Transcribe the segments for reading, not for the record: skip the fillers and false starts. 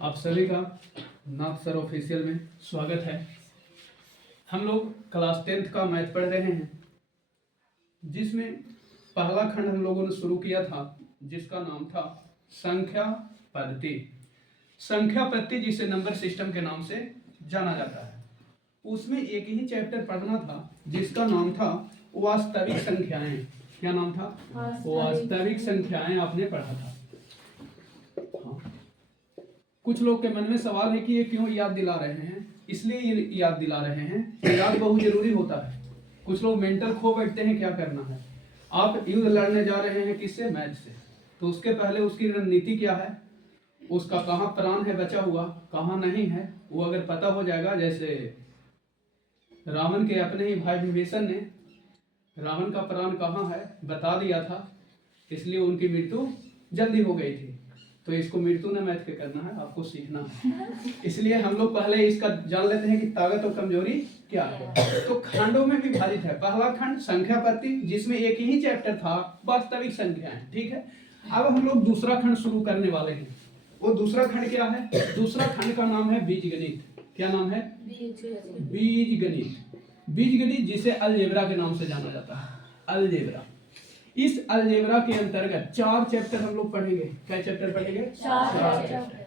आप सभी का नाथ सर ऑफिशियल में स्वागत है। हम लोग क्लास 10th का मैथ पढ़ रहे हैं, जिसमें पहला खंड हम लोगों ने शुरू किया था जिसका नाम था संख्या पद्धति। संख्या पद्धति जिसे नंबर सिस्टम के नाम से जाना जाता है, उसमें एक ही चैप्टर पढ़ना था जिसका नाम था वास्तविक संख्याएं। क्या नाम था? वास्तविक संख्याएं आपने पढ़ा था। कुछ लोग के मन में सवाल है कि ये क्यों याद दिला रहे हैं, इसलिए ये याद दिला रहे हैं। याद बहुत जरूरी होता है। कुछ लोग मेंटल खो बैठते हैं क्या करना है। आप युद्ध लड़ने जा रहे हैं किससे? मैथ से। तो उसके पहले उसकी रणनीति क्या है, उसका कहाँ प्राण है बचा हुआ, कहाँ नहीं है, वो अगर पता हो जाएगा। जैसे रावण के अपने ही भाई विभीषण ने रावण का प्राण कहाँ है बता दिया था, इसलिए उनकी मृत्यु जल्दी हो गई थी। तो इसको मृत्यु न मैथ के करना है, आपको सीखना है। इसलिए हम लोग पहले इसका जान लेते हैं कि ताकत और कमजोरी क्या है। तो खंडों में विभाजित है। पहला खंड संख्या पद्धति, जिसमें एक ही चैप्टर था वास्तविक संख्याएं। ठीक है, अब हम लोग दूसरा खंड शुरू करने वाले हैं। वो दूसरा खंड क्या है? दूसरा खंड का नाम है बीजगणित। क्या नाम है? बीजगणित। बीजगणित जिसे अलजेब्रा के नाम से जाना जाता है। अलजेब्रा। इस अलजेब्रा के अंतर्गत 4 चैप्टर हम लोग पढ़ेंगे। क्या चैप्टर पढ़ेंगे? 4 चैप्टर।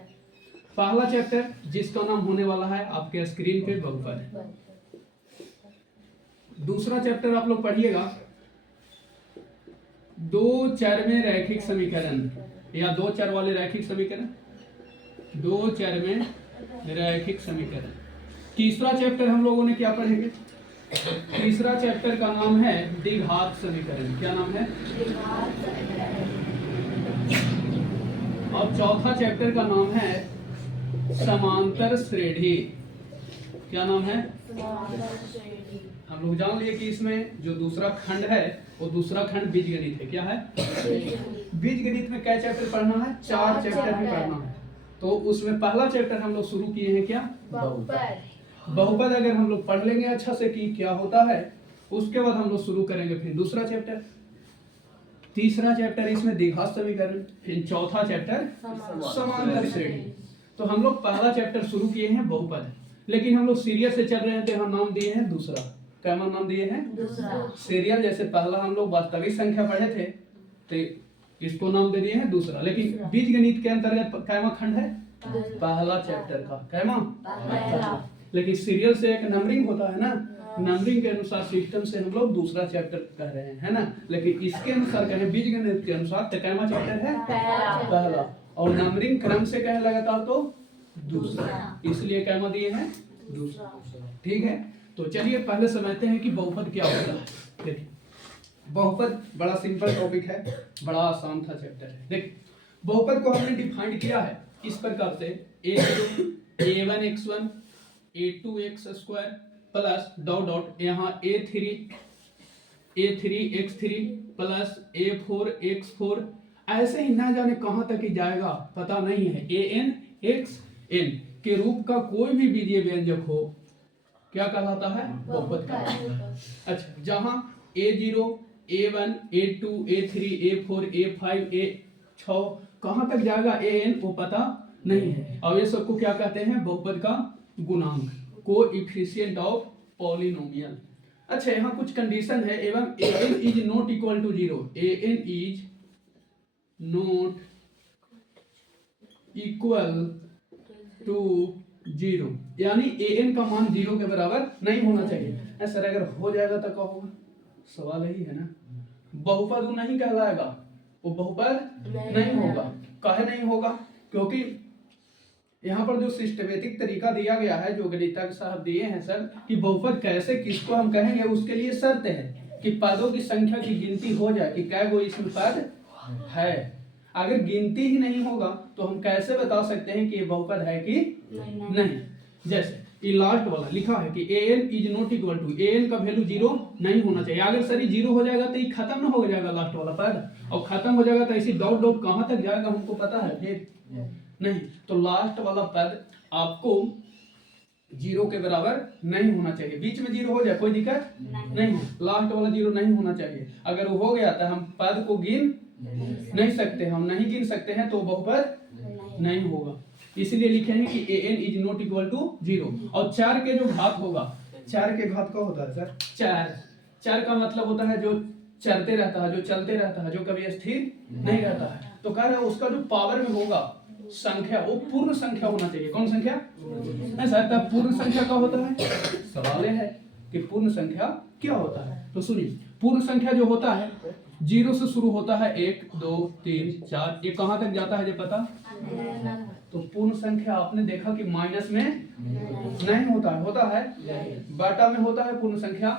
पहला चैप्टर जिसका नाम होने वाला है आपके स्क्रीन पे बहुपद। दूसरा चैप्टर आप लोग पढ़िएगा 2 चर में रैखिक समीकरण या 2 चर वाले रैखिक समीकरण। 2 चर में रैखिक समीकरण। तीसरा चैप्टर हम लोगों ने क्या पढ़ेंगे? तीसरा चैप्टर का नाम है द्विघात समीकरण। क्या नाम है? द्विघात समीकरण। और चौथा चैप्टर का नाम है समांतर श्रेणी। क्या नाम है? समांतर श्रेणी। हम लोग जान लिए कि इसमें जो दूसरा खंड है वो दूसरा खंड बीजगणित है। क्या है? बीजगणित में क्या चैप्टर पढ़ना है? 4 चैप्टर ही पढ़ना है। तो उसमें पहला चैप्टर हम लोग शुरू किए हैं क्या? बहुपद। बहुपद अगर हम लोग पढ़ लेंगे अच्छा से कि क्या होता है, उसके बाद हम लोग शुरू करेंगे फिर दूसरा चैप्टर। तीसरा चैप्टर इसमें द्विघात समीकरण, फिर चौथा चैप्टर समांतर श्रेणी। तो हम लोग पहला चैप्टर शुरू किए हैं बहुपद, लेकिन हम लोग सीरियल से चल रहे हैं तो यहाँ नाम दिए हैं दूसरा। क्या नाम दिए हैं? दूसरा। सीरियल जैसे पहला हम लोग वास्तविक संख्या पढ़े थे तो इसको नाम दे दिए हैं दूसरा। लेकिन बीजगणित के अंतर्गत कैमा खंड है? पहला चैप्टर का। कैमा? पहला। लेकिन सीरियल से एक नंबरिंग होता है ना, नंबरिंग के अनुसार सिस्टम से हम लोग दूसरा चैप्टर कह रहे हैं, है ना। लेकिन इसके अनुसार कहें बीजगणित के अनुसार तो कैमा चैप्टर है? पहला। और नंबरिंग क्रम से कहें लगातार तो दूसरा, इसलिए कैमा दिए हैं दूसरा। ठीक है, तो चलिए पहले समझते हैं कि बहुपद क्या होता है। देखिए बहुपद बड़ा सिंपल टॉपिक है, बड़ा आसान था चैप्टर है। देखिए बहुपद को हमने डिफाइन किया है इस प्रकार से a1x1 a2x² plus dot dot यहाँ a3x3 प्लस a4x4। ऐसे ही ना जाने कहां तक ही जाएगा पता नहीं है। anxn के रूप का कोई भी बीजीय व्यंजक हो क्या कहलाता है? बहुपद कहलाता है। अच्छा, जहां a0 a1 a2 a3 a4 a5 a6 कहां तक जाएगा an वो पता नहीं है। और ये सबको क्या कहते हैं? बहुपद का गुणांक, कोएफिशिएंट ऑफ पॉलिनोमियल। अच्छा, यहाँ कुछ कंडीशन है। एवं an is not equal to 0। an is not equal to 0, यानी an का मान 0 के बराबर नहीं होना चाहिए। सर अगर हो जाएगा तो क्या होगा? सवाल यही है ना। बहुपद वो नहीं कहलाएगा, वो बहुपद नहीं होगा। काहे नहीं होगा? क्योंकि यहाँ पर जो सिस्टमेटिक तरीका दिया गया है, जो गणितज्ञ साहब दिए हैं सर, कि बहुपद कैसे किसको हम कहेंगे, उसके लिए शर्त है कि पदों की संख्या की गिनती हो जाए कि क्या कोई इसमें पद है। अगर गिनती ही नहीं होगा तो हम कैसे बता सकते हैं कि ये बहुपद है कि नहीं। जैसे ये लास्ट वाला लिखा है कि an is not equal to, an का वैल्यू 0 नहीं होना चाहिए। अगर सर ये 0 हो जाएगा तो ये खत्म ना हो जाएगा लास्ट वाला पद, और खत्म हो जाएगा तो ऐसी डॉट डॉट कहां तक जाएगा हमको पता है फिर नहीं। तो लास्ट वाला पद आपको 0 के बराबर नहीं होना चाहिए। बीच में 0 हो जाए कोई दिक्कत नहीं, लास्ट वाला 0 नहीं होना चाहिए। अगर वो हो गया तो हम पद को गिन नहीं सकते, हम नहीं गिन सकते हैं तो बहुपद नहीं होगा। इसलिए लिखेंगे कि an is not equal to 0। और 4 के जो घात होगा, 4 के घात का होता है सर 4। 4 का मतलब होता है जो चलते रहता है, जो चलते रहता है, जो कभी स्थिर नहीं रहता है। तो कह रहे हैं उसका जो पावर में होगा संख्या वो पूर्ण संख्या होना चाहिए। कौन संख्या? सर तब पूर्ण संख्या क्या होता है? सवाल है कि पूर्ण संख्या क्या होता है। तो सुनिए, पूर्ण संख्या जो होता है 0 से शुरू होता है, 1 2 3 4, ये कहाँ तक जाता है ये पता? तो पूर्ण संख्या आपने देखा कि माइनस में नहीं होता है, होता है बाटा में होता है पूर्ण संख्या।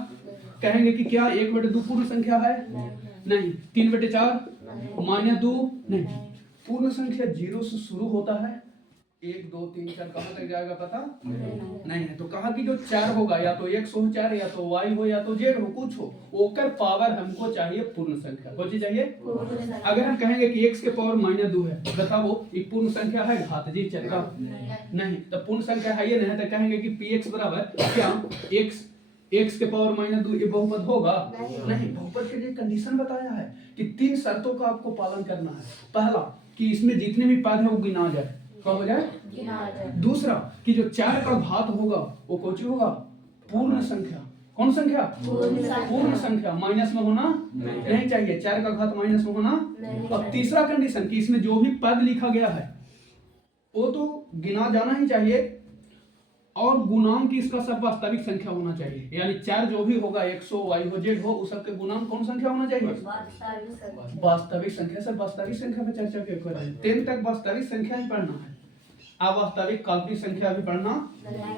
कहेंगे कि क्या 1/2 पूर्ण संख्या है? नहीं। 3/4 -2 नहीं। पूर्ण संख्या 0 से शुरू होता है, 1 2 3 4 कहाँ तक जाएगा पता नहीं है। तो कहा कि जो 4 होगा या तो x हो 4, या तो y हो, या तो z हो, कुछ हो, ओकर पावर हमको चाहिए पूर्ण संख्या। कौन सी चाहिए? अगर हम कहेंगे कि x के पावर -2 है, बताओ ये पूर्ण संख्या है? घात जी चलेगा नहीं। तो पूर्ण संख्या है ये नहीं, तो कहेंगे कि px बराबर क्या x के पावर -2 ये बहुपद होगा? नहीं। बहुपद के लिए कंडीशन बताया है कि 3 शर्तों का आपको पालन करना है। पहला कि इसमें जितने भी पद है वो गिना जाए, क्या हो जाए? दूसरा कि जो 4 का घात होगा वो कौन सी होगा? पूर्ण संख्या। कौन संख्या? पूर्ण संख्या। माइनस में होना नहीं चाहिए, 4 का घात माइनस में होना। और तीसरा कंडीशन कि इसमें जो भी पद लिखा गया है वो तो गिना जाना ही चाहिए, और गुणांक इसका सब वास्तविक संख्या होना चाहिए। यानी 4 जो भी होगा, x हो y हो z हो, उस सब के गुणांक कौन संख्या होना चाहिए? वास्तविक संख्या। सब वास्तविक संख्या पे चर्चा क्यों कर रहे हैं? 10 तक वास्तविक संख्या ही पढ़ना है, अवास्तविक काल्पनिक संख्या भी पढ़ना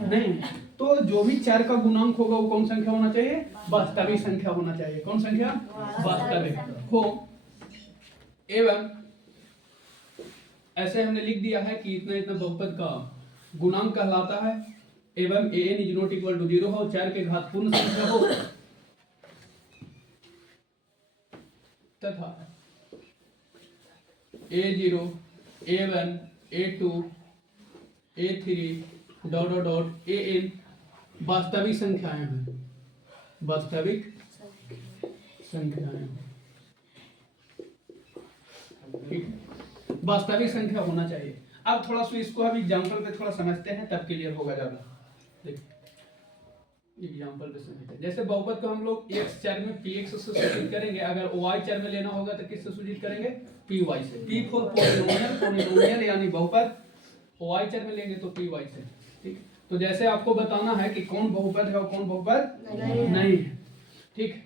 नहीं है। तो जो भी 4 का गुणांक होगा वो कौन संख्या होना चाहिए? वास्तविक संख्या होना चाहिए। कौन संख्या? वास्तविक हो। एवं ऐसे हमने लिख दिया है कि इतना इतना बहुपद का गुणांक कहलाता है, एवं an is not equal to 0 हो, 4 के घात पूर्ण संख्या हो, तथा a0 a1 a2 a3 dot dot dot an वास्तविक संख्याएं हैं। वास्तविक संख्याएं, ठीक, वास्तविक संख्या होना चाहिए। अब थोड़ा सा इसको हम एग्जांपल पे थोड़ा समझते हैं, तब क्लियर होगा ज्यादा। देखिए एग्जांपल पे समझते हैं। जैसे बहुपद को हम लोग x चर में px से सूचित करेंगे, अगर y चर में लेना होगा तो किससे सूचित करेंगे? py से। p फॉर पॉलिनोमियल, पॉलिनोमियल यानी बहुपद, y चर में लेंगे तो py से। ठीक, तो जैसे आपको बताना है कि कौन बहुपद है और कौन बहुपद नहीं है। ठीक,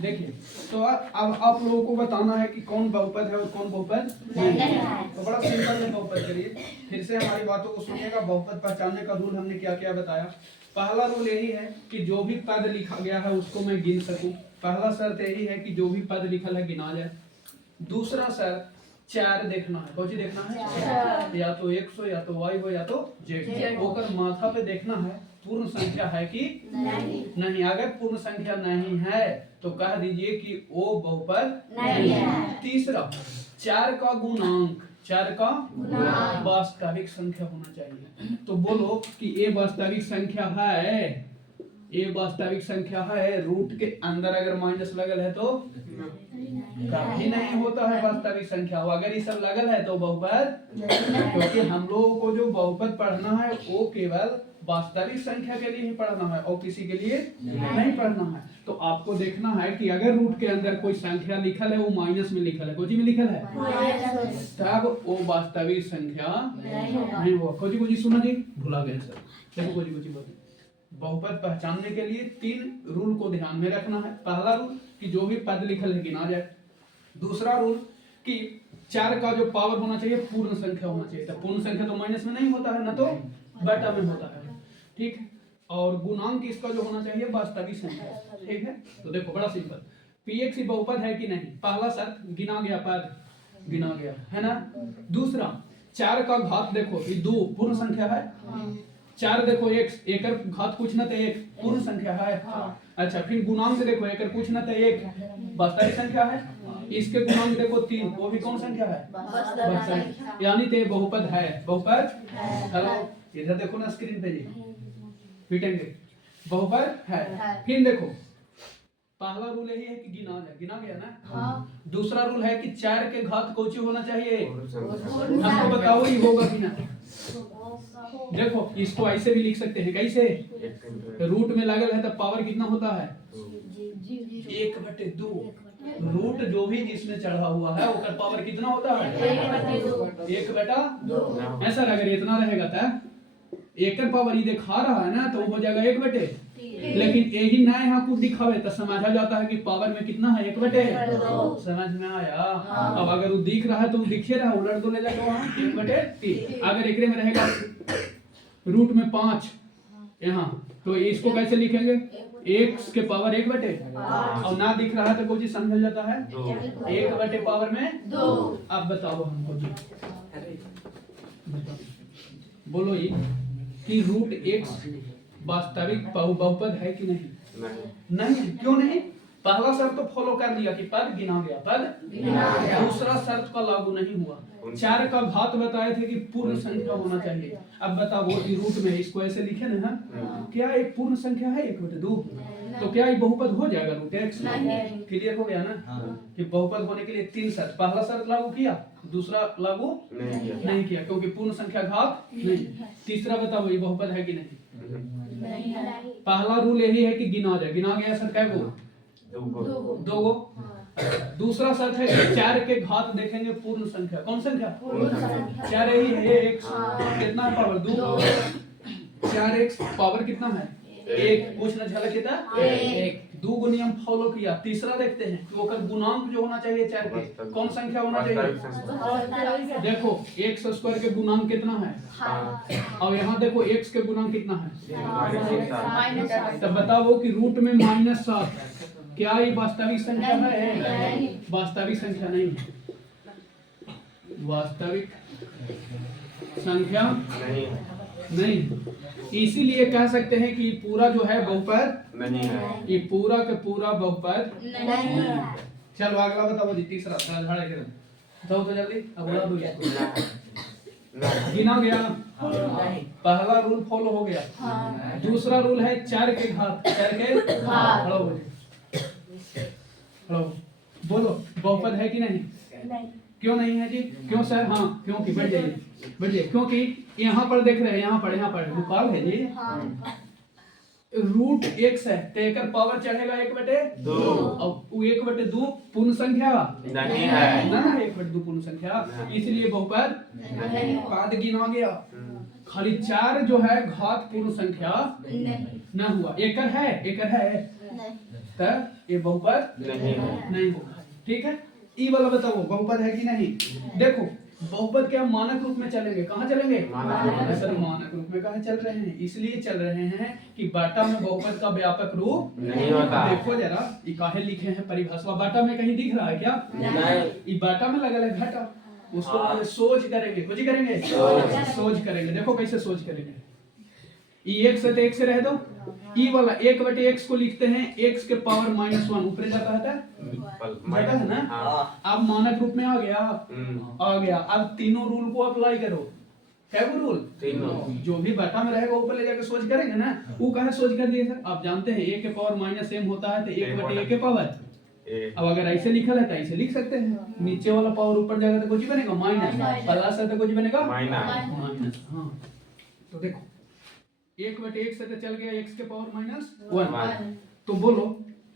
देखिए तो अब आप लोगों को बताना है कि कौन बहुपद है और कौन बहुपद नहीं है। तो बड़ा सिंपल है बहुपद के लिए। फिर से हमारी बातों को सुनिएगा। बहुपद पहचानने का रूल हमने क्या क्या बताया। पहला रूल यही है कि जो भी पद लिखा गया है उसको मैं गिन सकूं। पहला शर्त यही है कि जो भी पद लिखा है गिना जाए। दूसरा शर्त 4 देखना है। कौन सी देखना है? या तो x हो, या तो y हो, या तो z हो। ओकर माथा पे देखना है पूर्ण संख्या है कि नहीं। अगर पूर्ण संख्या नहीं है तो कह दीजिए कि वो बहुपद नहीं है। तीसरा 4 का गुणांक, 4 का वास्तविक संख्या होना चाहिए। तो बोलो कि ये वास्तविक संख्या है, ये वास्तविक संख्या है। रूट के अंदर अगर माइनस लगल है तो कभी नहीं होता है वास्तविक संख्या। अगर ये सब लगल है तो बहुपद, क्योंकि हम लोगों को जो बहुपद पढ़ना है वो केवल वास्तविक संख्या के लिए ही पढ़ना है और किसी के लिए नहीं पढ़ना है। तो आपको देखना है कि अगर रूट के अंदर कोई संख्या लिखल है वो माइनस में लिखल है, कोई में लिखल है, तब वो वास्तविक संख्या नहीं होगा। कोई सुना जी, भुला गए सर। देखो कोई बोले बहुपद पहचानने के लिए 3 रूल को ध्यान में रखना है। पहला रूल कि जो भी पद लिखल है गिना जाए। दूसरा रूल कि 4 का जो पावर होना चाहिए पूर्ण संख्या होना चाहिए। तो पूर्ण संख्या तो माइनस में नहीं होता है, ना तो बटा में होता है। ठीक, और गुणांक इसका जो होना चाहिए वास्तविक संख्या। ठीक है, तो देखो बड़ा सिंपल, px बहुपद है कि नहीं। पहला शर्त गिना गया, पद गिना गया है ना। दूसरा 4 का घात देखो ये 2 पूर्ण संख्या है। 4 देखो x, एक घात कुछ ना तो 1 पूर्ण संख्या है। अच्छा, फिर गुणांक देखो एक कुछ ना तो 1 वास्तविक संख्या है। इसके गुणांक देखो 3, वो भी कौन संख्या है? वास्तविक। यानी ते बहुपद है। बहुपद हेलो, इधर देखो ना स्क्रीन पे जी, पीटेंगे, बहुपद है। फिर देखो पहला रूल यही है कि गिना जाए, गिना गया ना। हाँ। दूसरा रूल है कि 4 के घात कोची होना चाहिए, पूर्ण हमको बताओ ये होगा कि ना। देखो इसको ऐसे भी लिख सकते हैं, कैसे, रूट में लगल है तो पावर कितना होता है 1/2। रूट जो भी जिसमें चढ़ा हुआ है उसका पावर कितना होता है 1/2। ऐसा अगर इतना रहेगा तो एक पावर ये दिखा रहा है ना तो हो जाएगा 1/3। लेकिन यही ना यहाँ कुछ दिखावे तो समझा जाता है कि पावर में कितना है 1/2। समझ में आया। अब अगर वो दिख रहा है तो दिखे रहा, उलट दो ले जाकर वहाँ 1/3। अगर एक में रहेगा रूट में 5 यहाँ, तो इसको कैसे लिखेंगे, x के पावर 1/8। और ना दिख रहा है तो कोई चीज समझ जाता है 1/2 पावर में 2। अब बताओ हमको जी, बोलो ये कि रूट x वास्तविक बहुपद है कि नहीं? नहीं। क्यों नहीं? पहला शर्त तो फॉलो कर लिया कि पद गिना गया, पद गिना गया। दूसरा शर्त का लागू नहीं हुआ। 4 का घात बताए थे कि पूर्ण संख्या होना चाहिए। अब बताओ ये रूट में इसको ऐसे लिखे ना, क्या एक पूर्ण संख्या है 1/2? तो क्या ये बहुपद हो जाएगा रूट x? क्लियर हो गया ना कि बहुपद होने के लिए 3 शर्त, पहला शर्त लागू किया, दूसरा लागू नहीं किया क्योंकि पूर्ण संख्या घात नहीं। तीसरा बताओ ये बहुपद है कि नहीं? पहला रूल यही है कि गिना जाए, गिना गया सर कै गो? 2 गो। दूसरा शर्त है कि 4 के घात देखेंगे पूर्ण संख्या, कौन संख्या? 4 यही है x, कितना पावर 2। 4x पावर कितना है 1। पूछना झलक कितना 1। 2 को नियम फॉलो किया। तीसरा देखते हैं कि ओकर गुणांक जो होना चाहिए 4 के, कौन संख्या होना चाहिए? देखो x² के गुणांक कितना है, और यहाँ देखो x के गुणांक कितना है। तब बताओ कि रूट में -7 क्या ये वास्तविक संख्या है? वास्तविक संख्या नहीं है, वास्तविक संख्या नहीं। इसीलिए कह सकते हैं कि पूरा जो है बहुपद नहीं है, ये पूरा का पूरा बहुपद नहीं है। चलो अगला बताओ जी, तीसरा झाड़े के बताओ तो जल्दी, अब बोला दो इसको। गिना गया, पहला रूल फॉलो हो गया। दूसरा रूल है 4 के घात, 4 के घात। बोलो बहुपद है कि नहीं? क्यों नहीं है जी? क्यों सर? हाँ क्योंकि बैठ जाइए, क्योंकि यहाँ पर देख रहे हैं, यहाँ पर भोपाल है जी, रूट x है तो एक पावर चढ़ेगा 1/2 और 1/2 पूर्ण संख्या नहीं है ना, 1/2 पूर्ण संख्या, इसलिए बहुपद पद गिना गया। खाली 4 जो है घात पूर्ण संख्या न हुआ, एक है तो ये बहुपद नहीं होगा। ठीक है, ई वाला बताओ बहुपद है कि नहीं? देखो बहुपद के हम मानक रूप में चलेंगे, कहाँ चलेंगे? सर मानक रूप में कहाँ चल रहे हैं? इसलिए चल रहे हैं कि बाटा में बहुपद का व्यापक रूप नहीं होता। देखो जरा ये काहे लिखे हैं परिभाषा, बाटा में कहीं दिख रहा है क्या? नहीं। ये बाटा में लगा है घटा, उसको सोच करेंगे, कुछ करेंगे, सोच करेंगे। देखो कैसे सोच करेंगे, ये x है तो x रह दो, ई वाला 1/x को लिखते हैं x के पावर -1 ऊपर जाता है ना। अब मानक रूप में आ गया। अब तीनों रूल को अप्लाई करो। क्या वो रूल? जो भी बाटा में रहेगा ऊपर ले जाकर सोच करेंगे ना, वो कहे सोच कर दिए सर। आप जानते हैं a के पावर -m होता है तो 1/a के पावर। अब अगर ऐसे लिखा है तो ऐसे लिख सकते हैं, नीचे वाला पावर ऊपर जाएगा तो कुछ बनेगा माइनस, प्लस है तो कुछ बनेगा माइनस। हाँ तो देखो 1/x से तो चल गया x के पावर -1। तो बोलो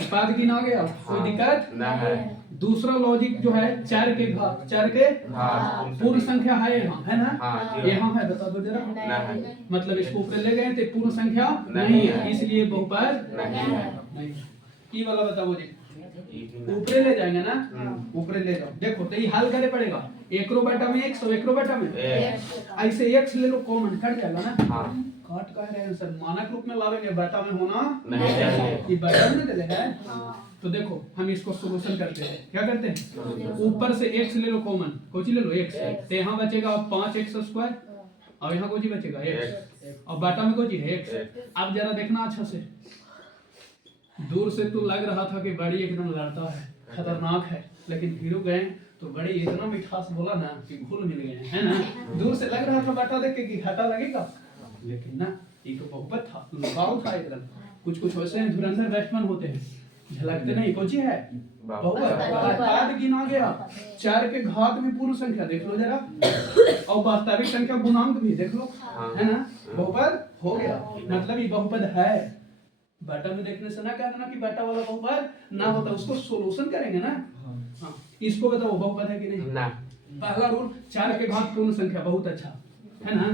पद गिना गया, कोई दिक्कत नहीं। दूसरा लॉजिक जो है 4 के घात, 4 के पूर्ण संख्या है यहाँ, है ना? यहाँ है, बता दो जरा। मतलब इसको ऊपर ले गए तो पूर्ण संख्या नहीं है, इसलिए बहुपद नहीं। ये वाला बताओ जी, ऊपर ले जाएंगे ना, ऊपर ले जाओ। देखो तो ये हल करे पड़ेगा, 1/2 में x और 1/2 में ऐसे x ले लो, कॉमन कट जाएगा ना। काट कह रहे हैं सर, मानक रूप में लावेंगे, बेटा में होना नहीं चाहिए, ये बेटा में चले है। तो देखो हम इसको सोल्यूशन करते हैं, क्या करते हैं? ऊपर से x ले लो कॉमन, कोई ले लो x, तो यहाँ बचेगा 5x² और यहाँ कोई बचेगा x, और बेटा में कोई है x। अब जरा देखना अच्छा से, दूर से तो लग रहा था कि बड़ी एकदम लड़ता है, खतरनाक है, लेकिन फिर गए तो बड़ी इतना मिठास बोला ना कि घुल मिल गए, है ना? दूर से लग रहा था बेटा देख के कि घाटा लगेगा, लेकिन ना ये तो बहुपद था, लुकाऊ था एकदम। कुछ वैसे धुरंधर बैट्समैन होते हैं, झलकते नहीं कौन सी है बहुपद। पद गिना गया, 4 के घात भी पूर्ण संख्या देख लो जरा, और वास्तविक संख्या गुणांक भी देख लो, है ना, बहुपद हो गया, मतलब ये बहुपद है। बेटा में देखने से ना कहना कि बेटा वाला बहुपद ना होता, उसको सोल्यूशन करेंगे ना। हाँ, इसको बताओ बहुपद है कि नहीं ना। पहला रूल 4 के घात पूर्ण संख्या, बहुत अच्छा है ना,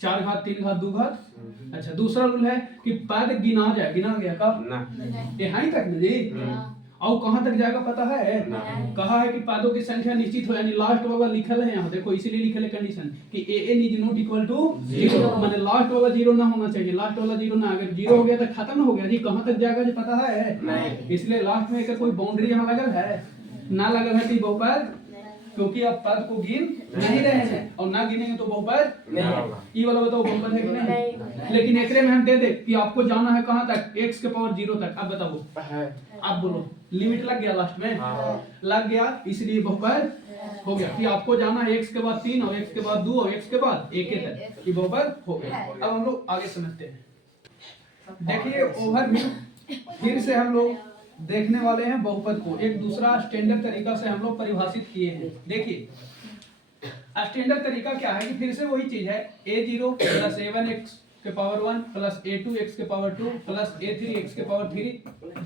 4 घात 3 घात 2 घात। अच्छा, दूसरा रूल है कि पद गिना जाए, गिना गया कब, यहाँ तक ना जी, और कहां तक जाएगा पता है, कहा है कि पदों की संख्या निश्चित हो, यानी लास्ट वाला लिखल है यहाँ देखो, इसीलिए लिखल है कंडीशन कि an is not equal to 0, माने लास्ट वाला 0 ना होना चाहिए, लास्ट वाला 0 ना, अगर 0 हो गया तो खत्म हो गया जी, कहां तक जाएगा जी पता है, इसलिए लास्ट में एक कोई बाउंड्री यहाँ लगल है ना, लगल है कि बहुपद, क्योंकि आप पद को गिन नहीं रहे हैं, और ना गिनेंगे तो बहुपद नहीं। ये वाला बताओ बहुपद है कि नहीं, लेकिन एकरे में हम दे दे कि आपको जाना है कहां तक, x के पावर 0 तक। अब बताओ, आप बोलो, लिमिट लग गया लास्ट में, लग गया, इसलिए बहुपद हो गया कि आपको जाना है x के बाद 3 और x के बाद 2 और x के बाद 1 तक, ये बहुपद हो गया। अब हम लोग आगे समझते हैं। देखिए ओवरव्यू फिर से हम लोग देखने वाले हैं बहुपद को, एक दूसरा स्टैंडर्ड तरीका से हम लोग परिभाषित किए हैं। देखिए स्टैंडर्ड तरीका क्या है कि फिर से वही चीज है, a0 प्लस a1x के पावर 1 प्लस a2x के पावर 2 प्लस a3x के पावर 3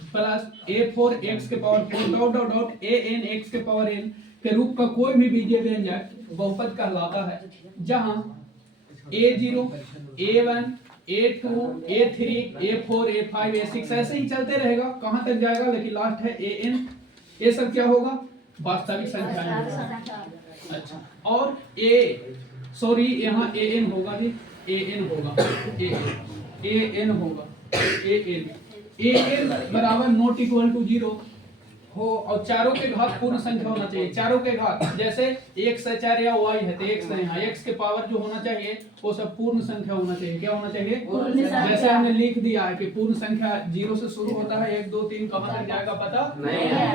प्लस a4x के power 4 dot dot dot anx के पावर n के रूप का कोई भी बीजीय व्यंजक बहुपद कहलाता है, जहां a0 a1 a2 a3 a4 a5 a6 ऐसे ही चलते रहेगा, कहां तक जाएगा, लेकिन लास्ट है an, ये सब क्या होगा, वास्तविक संख्या है। अच्छा, और सॉरी यहाँ an होगा जी, an होगा, an होगा, an बराबर नॉट इक्वल टू 0 हो, और चारों के घात पूर्ण संख्या होना चाहिए, चारों के घात, जैसे x है 4 या y है तो x है, यहाँ x के पावर जो होना चाहिए वो सब पूर्ण संख्या होना चाहिए, क्या होना चाहिए, जैसे हमने लिख दिया है कि पूर्ण संख्या 0 से शुरू होता है, 1 2 3 कहां तक जाएगा पता नहीं है।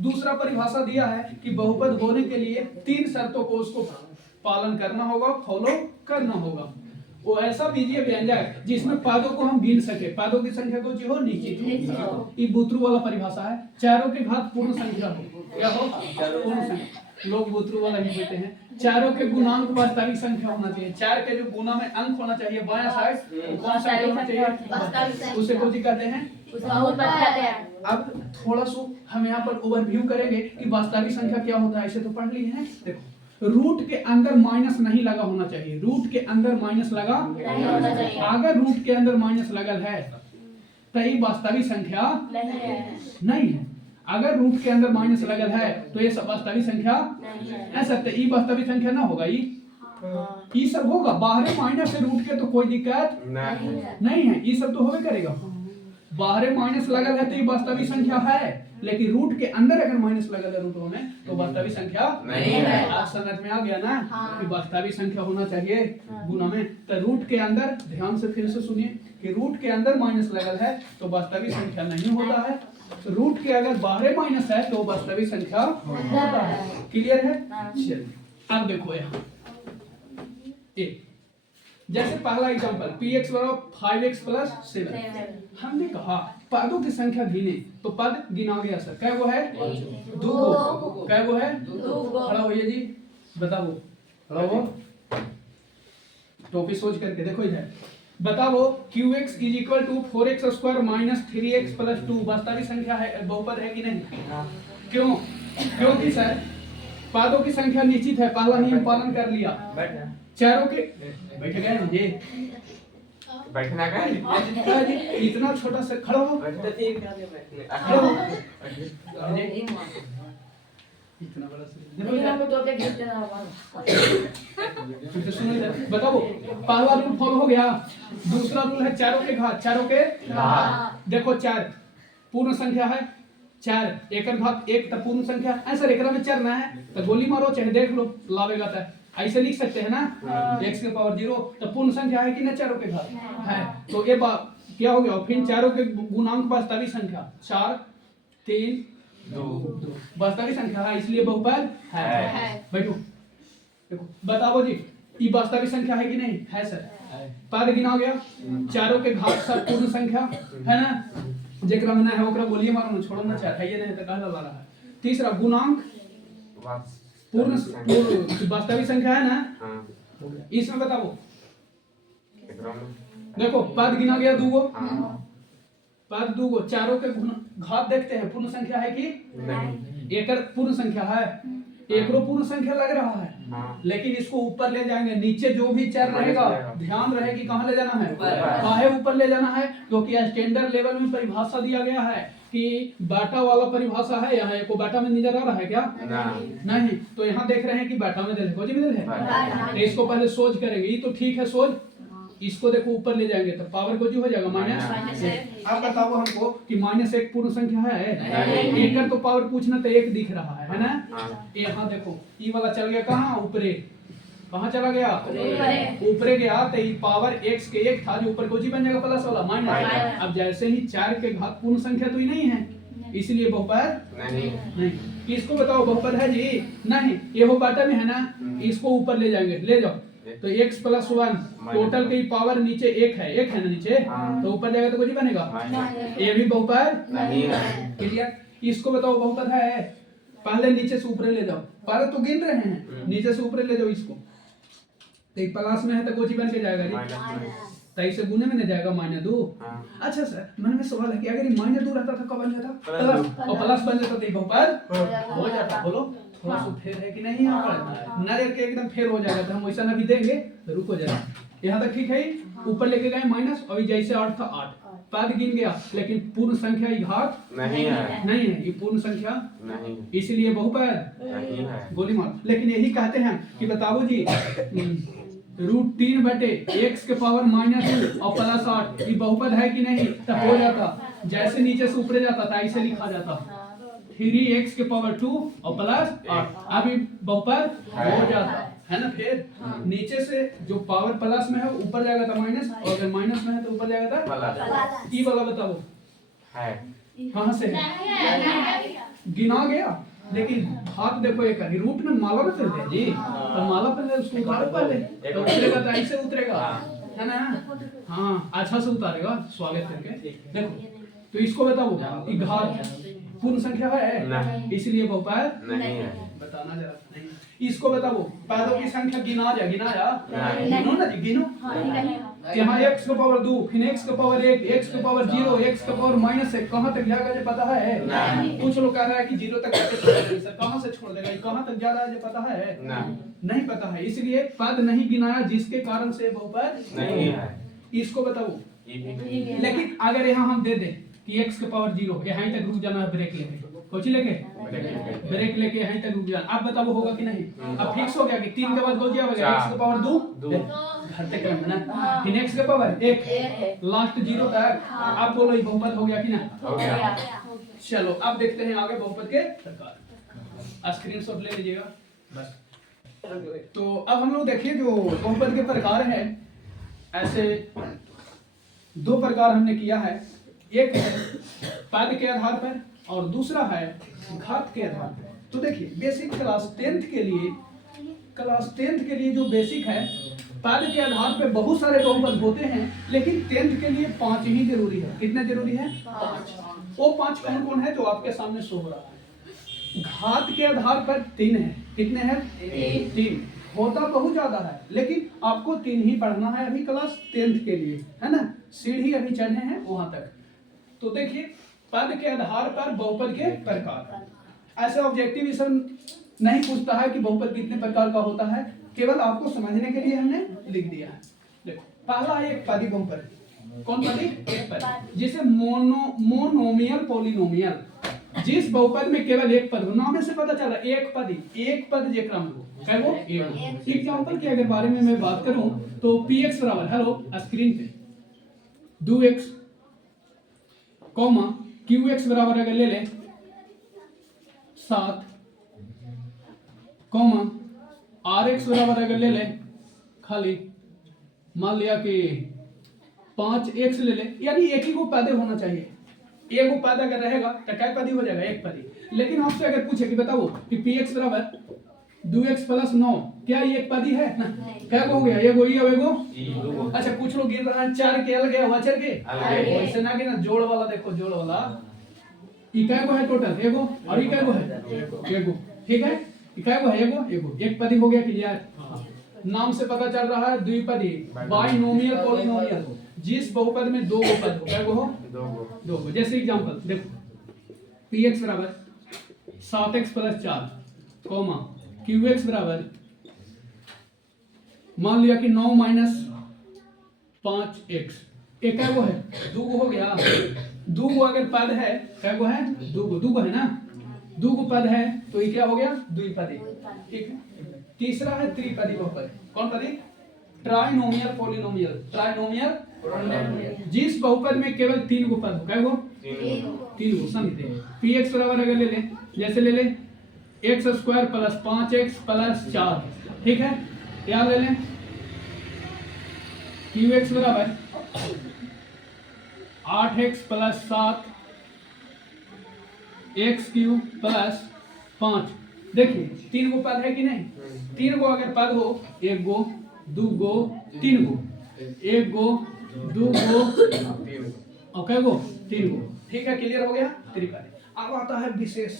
दूसरा परिभाषा दिया है कि बहुपद होने के लिए 3 शर्तों को उसको पालन करना होगा, फॉलो करना होगा। वो ऐसा बीजीय व्यंजक जिसमें पदों को हम गिन सके, पदों की संख्या को जो हो निश्चित हो, ये बुतरू वाला परिभाषा है, चारों के घात पूर्ण संख्या हो, क्या हो पूर्ण संख्या, लोग बुतरू वाला ही कहते हैं। चारों के गुणांक वास्तविक संख्या होना चाहिए, 4 के जो गुना में अंक होना चाहिए बायां साइड कौन सा होना चाहिए, उसे कौन सी कहते हैं। अब थोड़ा सा हम यहाँ पर ओवरव्यू करेंगे कि वास्तविक संख्या क्या होता है, ऐसे तो पढ़ लिए हैं। देखो, रूट के अंदर माइनस नहीं लगा होना चाहिए, रूट के अंदर माइनस लगा नहीं होना चाहिए, अगर रूट के अंदर माइनस लगल है तो ये वास्तविक संख्या नहीं है, अगर रूट के अंदर माइनस लगल है तो ये सब वास्तविक संख्या ऐसा, तो ये वास्तविक संख्या ना होगा, ये सब होगा, बाहर माइनस से रूट के तो कोई दिक्कत नहीं है, ये सब तो होवे करेगा, बाहर माइनस लगल है तो ये वास्तविक संख्या है, लेकिन रूट के अंदर अगर माइनस लगल है रूटों में तो वास्तविक संख्या नहीं है। आज समझ में आ गया ना कि वास्तविक संख्या होना चाहिए गुना में, तो रूट के अंदर, ध्यान से फिर से सुनिए कि रूट के अंदर माइनस लगल है तो वास्तविक संख्या नहीं होता है, रूट के अगर बाहर माइनस है तो वास्तविक संख्या होता है। क्लियर है, चलिए अब देखो यहाँ जैसे पहला एग्जांपल px बराबर 5x प्लस 7, हमने कहा पदों की संख्या गिने तो पद गिना गया सर, क्या वो है 2 गो, क्या वो है 2 गो, खड़ा होइए जी, बताओ खड़ा हो, टोपी सोच करके देखो इधर, बताओ qx is equal to 4x square minus 3x plus 2 वास्तविक संख्या है, बहुपद है कि नहीं, क्यों, क्योंकि सर पदों की संख्या निश्चित है, पहला नियम पालन कर लिया, चारों के बैठ गए मुझे बैठना का है, इतना छोटा से खड़ा हो, इतना बड़ा बताओ, पहला रूल फॉलो हो गया, दूसरा रूल है चारों के घात, चारों के देखो 4 पूर्ण संख्या है, 4 एक घात 1 तो पूर्ण संख्या, ऐसा एकरा में चरना है तो गोली मारो चाहे देख लो लावेगा तो ऐसे लिख सकते हैं ना, x के पावर 0 तो पूर्ण संख्या है कि ना, चारों के घात है, तो ये क्या हो गया, फिर चारों के गुणांक वास्तविक संख्या 4 3 2 वास्तविक संख्या है, इसलिए बहुपद है। बैठो देखो, बताओ जी ये वास्तविक संख्या है कि नहीं है सर, पद गिना गया, चारों के घात सब पूर्ण संख्या है ना, जेकरा में ना है ओकरा बोलिए मारो ना, छोड़ो ना, चाहिए नहीं तो कहला ला रहा है। तीसरा गुणांक पूर्ण वास्तविक संख्या है ना, हो गया। इसमें बताओ, देखो पद गिना गया दूगो, पद दूगो, चारों के घात देखते हैं, पूर्ण संख्या है कि नहीं, एक पूर्ण संख्या है, एक पूर्ण संख्या लग रहा है, लेकिन इसको ऊपर ले जाएंगे, नीचे जो भी चर रहेगा ध्यान रहे कि कहाँ ले जाना है, काहे ऊपर ले जाना है, क्योंकि स्टैंडर्ड लेवल में परिभाषा दिया गया है कि बाटा वाला परिभाषा है, यहाँ एको बाटा में नजर आ रहा है क्या, नहीं, तो यहाँ देख रहे हैं कि बाटा में देखो जी मिल है, तो इसको पहले सोच करेंगे, ये तो ठीक है सोच, इसको देखो ऊपर ले जाएंगे तो पावर को जो हो जाएगा माइनस। अब बताओ हमको कि माइनस एक पूर्ण संख्या है, एक तो पावर पूछना तो एक दिख रहा है ना, यहाँ देखो ये वाला चल गया कहाँ, ऊपरे, कहाँ चला गया, ऊपरे गया, तो ये पावर x के एक था जो ऊपर को जी बन जाएगा प्लस वाला माइनस। अब जैसे ही 4 के घात पूर्ण संख्या तो ही नहीं है, इसलिए बहुपद नहीं। इसको बताओ बहुपद है जी, नहीं, ये हो बाटा में है ना, इसको ऊपर ले जाएंगे, ले जाओ, तो x + 1 टोटल की पावर नीचे एक है ना नीचे, तो ऊपर जाएगा तो कुछ बनेगा, ये भी बहुपद नहीं है। क्लियर? इसको बताओ बहुपद है, पहले नीचे से ऊपर ले जाओ, पहले तो गिन रहे हैं, नीचे से ऊपर ले जाओ इसको, तो एक प्लस में है तो कुछ बन के जाएगा जी, तेईस से गुने में नहीं जाएगा -2। अच्छा सर, मन में सवाल है कि अगर ये -2 रहता था कब बन जाता प्लस, और प्लस बन जाता तो बहुपद हो जाता, बोलो थोड़ा सा फेर है कि नहीं, यहाँ पर ना के एकदम फेर हो जाएगा, तो हम वैसा ना भी देंगे तो रुको जरा, यहाँ तक ठीक है, ऊपर लेके गए माइनस, और जैसे 8 था 8 पद गिन गया, लेकिन पूर्ण संख्या ये घात नहीं है, ये पूर्ण संख्या नहीं, इसलिए बहुपद नहीं है, गोली मार। लेकिन यही कहते हैं कि बताओ जी √3 बटे x के पावर -2 और प्लस 8 ये बहुपद है कि नहीं, तब हो जाता, जैसे नीचे से ऊपर जाता था ऐसे लिखा जाता 3x के पावर 2 और प्लस 8, अभी बहुपद हो जाता है ना। फिर नीचे से जो पावर प्लस में है ऊपर जाएगा था माइनस, और अगर माइनस में है तो ऊपर जाएगा था प्लस। ये वाला बताओ है कहां से है, गिना गया, लेकिन हाथ देखो एक रूट में माला में चल दिया जी, तो माला पहले उसको उतारो, पहले तो उतरेगा तो ऐसे उतरेगा है ना, हाँ अच्छा से उतारेगा स्वागत करके। देखो तो इसको बताओ घात पूर्ण संख्या है, इसलिए बहुपद नहीं है, बताना जरा। नहीं, इसको बताओ पदों की संख्या गिना जा, गिनो ना जी, गिनो, यहाँ x का पावर 2, फिर x का पावर 1, x का पावर 0, x का पावर -1, कहाँ तक जाएगा जो पता है, कुछ लोग कह रहा है कि 0 तक सर कहाँ से छोड़ देगा, कहाँ तक जा रहा है जो पता है, नहीं पता है, इसलिए पद नहीं गिनाया, जिसके कारण से बहुपद नहीं है। इसको बताओ, लेकिन अगर यहाँ हम दे दें कि x का पावर 0, यहाँ तक रुक जाना है, ब्रेक लेके कुछ लेके ब्रेक लेके यहीं तक रुक जाना, अब बताओ होगा कि नहीं, अब फिक्स हो गया कि 3 के बाद हो गया x का पावर 2 घर तक ना, फिर x का पावर 1 लास्ट 0 तक, अब बोलो ये बहुपद हो गया कि ना, हो गया। चलो अब देखते हैं आगे बहुपद के प्रकार, स्क्रीनशॉट ले लीजिएगा बस। तो अब हम लोग देखिए जो बहुपद के प्रकार है, ऐसे 2 प्रकार हमने किया है, एक है पद के आधार पर और दूसरा है घात के आधार पर। तो देखिए बेसिक क्लास 10th के लिए जो बेसिक है, पद के आधार पर बहुत सारे बहुपद होते हैं, लेकिन 10th के लिए 5 ही जरूरी है। कितने जरूरी है? 5। वो 5 कौन कौन है जो आपके सामने शो हो रहा है। घात के आधार पर 3 है, कितने हैं? 3 होता बहुत ज्यादा है, लेकिन आपको 3 ही पढ़ना है अभी क्लास 10th के लिए, है ना, सीढ़ी अभी चढ़े हैं वहां तक। तो देखिए पद के आधार पर बहुपद के प्रकार, ऐसे ऑब्जेक्टिव नहीं पूछता है कि बहुपद कितने प्रकार का होता है, केवल आपको समझने के लिए हमने लिख दिया है। देखो पहला है एक पदी बहुपद, कौन पदी? एक पद, जिसे मोनोमियल पॉलिनोमियल, जिस बहुपद में केवल एक पद हो, नाम से पता चला एक पद जेकरा में हो, है वो एक। एग्जांपल के अगर बारे में मैं बात करूं तो px बराबर, हेलो स्क्रीन पे 2x कॉमा qx बराबर अगर ले ले 7 कॉमा rx बराबर अगर ले ले खाली मान लिया कि 5x ले ले, यानी एक ही को पद होना चाहिए। एक को पद अगर रहेगा तो क्या पदी हो जाएगा? एक पदी। लेकिन आपसे अगर पूछे कि बताओ कि px बराबर 2x प्लस 9 क्या ये एक पदी है ना? क्या हो गया? ये गोई अब एगो। अच्छा कुछ लोग गिर रहा है 4 के अलग है वाचर के वैसे ना कि ना जोड़ वाला देखो जोड़ वाला इकाई को है टोटल एगो और इकाई को है एगो। ठीक है इकाई को है एगो एक पदी हो गया क्लियर। नाम से पता चल रहा है द्विपदी बाइनोमियल पॉलिनोमियल जिस बहुपद में दो बहुपद हो क्या हो दो गो। जैसे एग्जांपल देखो px बराबर 7x प्लस 4 कॉमा qx बराबर मान लिया कि 9 माइनस 5x एक क्या वो है दो गो हो गया। दो गो अगर पद है क्या वो है दो गो है ना दो गो पद है तो ये क्या हो गया द्विपदी। ठीक है तीसरा है त्रिपदी बहुपद कौन पदी ट्राइनोमियल पॉलिनोमियल ट्राइनोमियल जिस बहुपद में केवल 3 गो पद हो क्या वो 3 गो समझते हैं। px बराबर अगर ले ले जैसे ले ले x square plus 5x plus 4 ठीक है याद ले लें qx बराबर 8x plus 7 x cube plus 5 देखिए 3 गो पद है कि नहीं 3 गो अगर पद हो एक गो दो गो 3 गो एक गो दो गो और कै गो 3 गो। ठीक है क्लियर हो गया त्रिपदी। अब आता है विशेष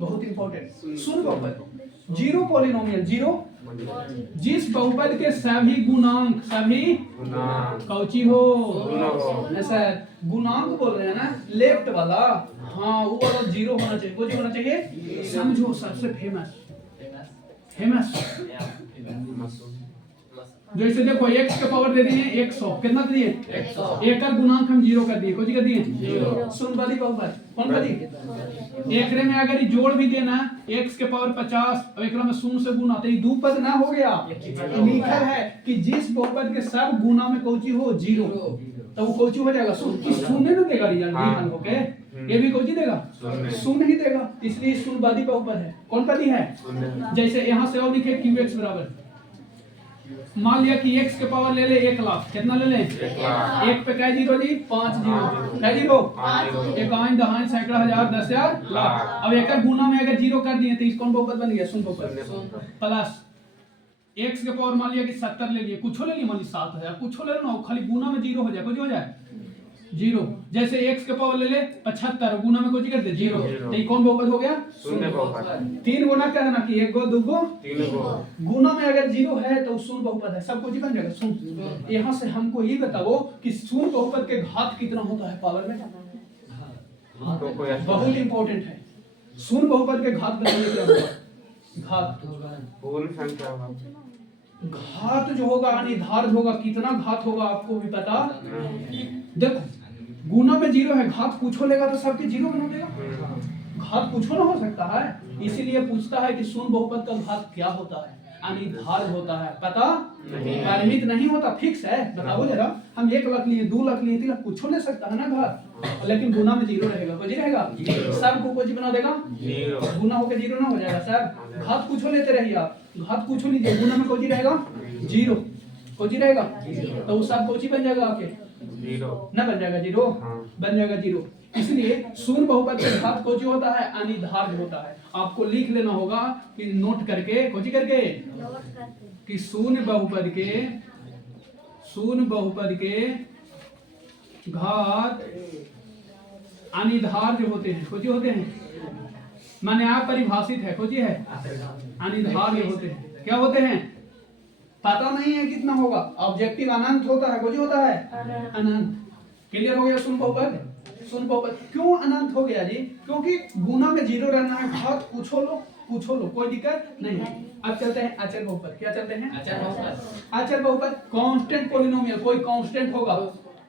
बहुत इंपॉर्टेंट शून्य बहुपद जीरो पॉलिनोमियल जीरो जिस बहुपद के सभी गुणांक कौची हो ऐसा गुणांक बोल रहे हैं ना लेफ्ट वाला हाँ वो वाला जीरो होना चाहिए कौची होना चाहिए समझो सबसे फेमस जैसे देखो x का पावर दे दिए 100 कितना दे दिए 100 एक का गुणांक हम जीरो कर दिए कौची कर दिए शून्यवादी बहुपद कौन वाली एक में अगर जोड़ भी देना x के पावर 50 और एक में शून्य से गुना तो ये दो पद ना हो गया। लिखा है कि जिस बहुपद के सब गुना में कौची हो जीरो तो वो कौची हो जाएगा शून्य ना देगा रिजल्ट ओके ये भी कौची देगा शून्य ही देगा इसलिए शून्यवादी बहुपद है कौन पदी है। जैसे यहाँ से और लिखे qx बराबर मान लिया कि x के पावर ले ले 1 लाख कितना ले ले एक पे क्या जीरो जी 5 जीरो क्या जीरो इकाई दहाई सैकड़ा हजार 10,000 लाख। अब एक गुना में अगर जीरो कर दिए तो इस कौन बहुपद बन गया शून्य बहुपद प्लस x के पावर मान लिया कि 70 ले लिए कुछ ले लिए मान ली 7,000 कुछ ले लो खाली गुना में जीरो हो जाए कुछ हो जाए जीरो। जैसे x के पावर ले ले 75 गुना में कुछ कर दे जीरो तो ये कौन बहुपद हो गया शून्य बहुपद। 3 गुना कहना कि 1 गो 2 गो 3 गो गुना में अगर जीरो है तो शून्य बहुपद है सब कुछ बन जाएगा शून्य। यहाँ से हमको ये बताओ कि शून्य बहुपद के घात कितना होता है पावर में बहुत इंपॉर्टेंट है शून्य बहुपद के घात बताइए क्या होगा घात पूर्ण संख्या होगा घात जो होगा अनिर्धारित होगा कितना घात होगा आपको भी पता देखो गुना में जीरो है घात कुछ हो लेगा तो सबके जीरो बना देगा घात कुछ ना हो सकता है इसीलिए पूछता है कि शून्य बहुपद का घात क्या होता है अनिर्धारित होता है पता परिमित नहीं होता फिक्स है बताओ जरा हम 1 लाख लिए 2 लाख लिए 3 लाख कुछ ले सकता है ना घात लेकिन गुना में जीरो रहेगा कुछ रहेगा सब को कुछ बना देगा गुना होकर जीरो ना हो जाएगा सर घात कुछ लेते रहिए आप घात कुछ लीजिए गुना में कुछ रहेगा जीरो कुछ रहेगा तो वो सब कुछ बन जाएगा आपके जीरो ना बन जाएगा जीरो बन जाएगा जीरो। इसलिए शून्य बहुपद के घात कोची होता है अनिर्धारित होता है। आपको लिख लेना होगा कि नोट करके कोची करके कि शून्य बहुपद के घात अनिर्धारित होते हैं कोची होते हैं माने आप परिभाषित है कोची है अनिर्धारित होते हैं क्या होते हैं पता नहीं है कितना होगा ऑब्जेक्टिव अनंत होता है कुछ होता है अनंत। क्लियर हो गया शून्य बहुपद क्यों अनंत हो गया जी क्योंकि गुना में जीरो रहना है घात पूछो लो कोई दिक्कत नहीं। अब चलते हैं अचर बहुपद क्या चलते हैं अचर बहुपद कांस्टेंट पॉलिनोमियल कोई कांस्टेंट होगा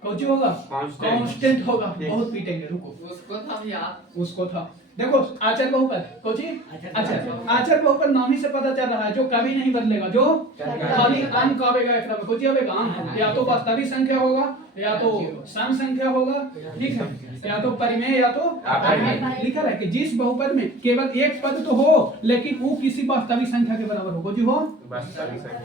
कौन होगा कांस्टेंट होगा बहुत पीटेंगे रुको उसको था देखो आचर बहुपद कोची आचर बहुपद नाम ही से पता चल रहा है जो कभी नहीं बदलेगा जो खाली अंक आवेगा एक में कोची आवेगा अंक या तो वास्तविक संख्या होगा या तो सम संख्या होगा ठीक है या तो परिमेय या तो अपरिमेय। लिखा है कि जिस बहुपद में केवल एक पद तो हो लेकिन वो किसी वास्तविक संख्या के बराबर हो कोची हो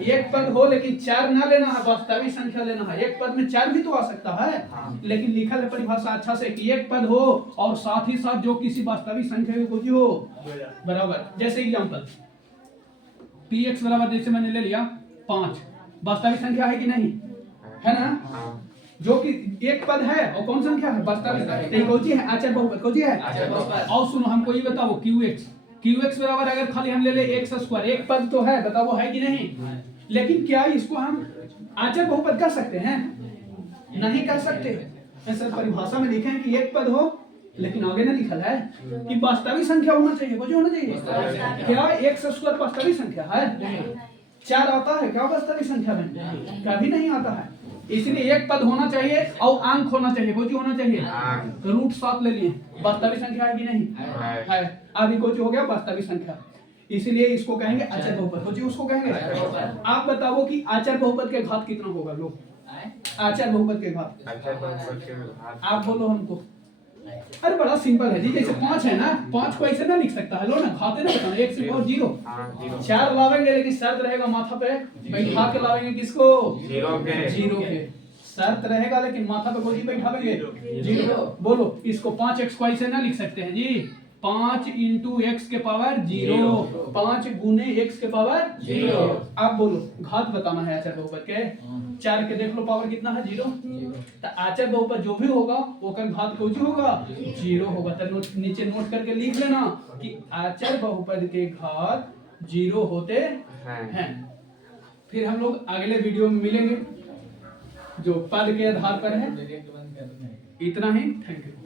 एक पद हो लेकिन 4 ना लेना है वास्तविक संख्या लेना है। एक पद में 4 भी तो आ सकता है लेकिन लिखा है परिभाषा अच्छा से कि एक पद हो और साथ ही साथ जो किसी वास्तविक संख्या की कोची हो बराबर। जैसे एग्जांपल px बराबर जैसे मैंने ले लिया 5, वास्तविक संख्या है कि नहीं, है ना, जो कि एक पद है और कौन संख्या है, वास्तविक, तो ये कौन सी है, आचार्य बहुपद, कौन सी है। और सुनो हमको ये बताओ qx बराबर अगर खाली हम ले ले x स्क्वायर, एक पद तो है, बताओ वो है कि नहीं, लेकिन क्या इसको हम आचार्य बहुपद कर सकते हैं, नहीं कर सकते। सर परिभाषा में लिखे हैं कि एक पद हो, लेकिन आगे ना लिखा है कि वास्तविक संख्या होना चाहिए, कुछ होना चाहिए, क्या x स्क्वायर वास्तविक संख्या है, 4 आता है क्या वास्तविक संख्या में, कभी नहीं आता है, इसलिए एक पद होना चाहिए और अंक होना चाहिए, कुछ होना चाहिए, √7 ले लिए, वास्तविक संख्या है कि नहीं है, अभी कुछ हो गया वास्तविक संख्या, इसलिए इसको कहेंगे आचार्य बहुपद, कुछ उसको कहेंगे। आप बताओ कि आचार्य बहुपद के घात कितना होगा, लोग आचार्य बहुपद के घात आप बोलो हमको। अरे बड़ा सिंपल है जी, जैसे 5 है ना, 5 को ऐसे ना लिख सकता है, लो ना घाते ना बताना, 1 से और 0, 4 लावेंगे, लेकिन शर्त रहेगा माथा पे बैठा के लावेंगे, किसको, 0 के शर्त रहेगा, लेकिन माथा पे कोई बैठावेंगे 0। बोलो इसको 5x को ऐसे ना लिख सकते हैं जी, 5 इंटू x के पावर 0, 5 गुने x के पावर 0। आप बोलो घात बताना है आचार्य बहुपद के, 4 के देख लो पावर कितना है, 0, तो आचार्य बहुपद जो भी होगा वो का घात कुछ होगा, 0 होगा। तो नीचे नोट करके लिख लेना कि आचार्य बहुपद के घात 0 होते हैं। फिर हम लोग अगले वीडियो में मिलेंगे जो पद के आधार पर है। इतना ही, थैंक यू।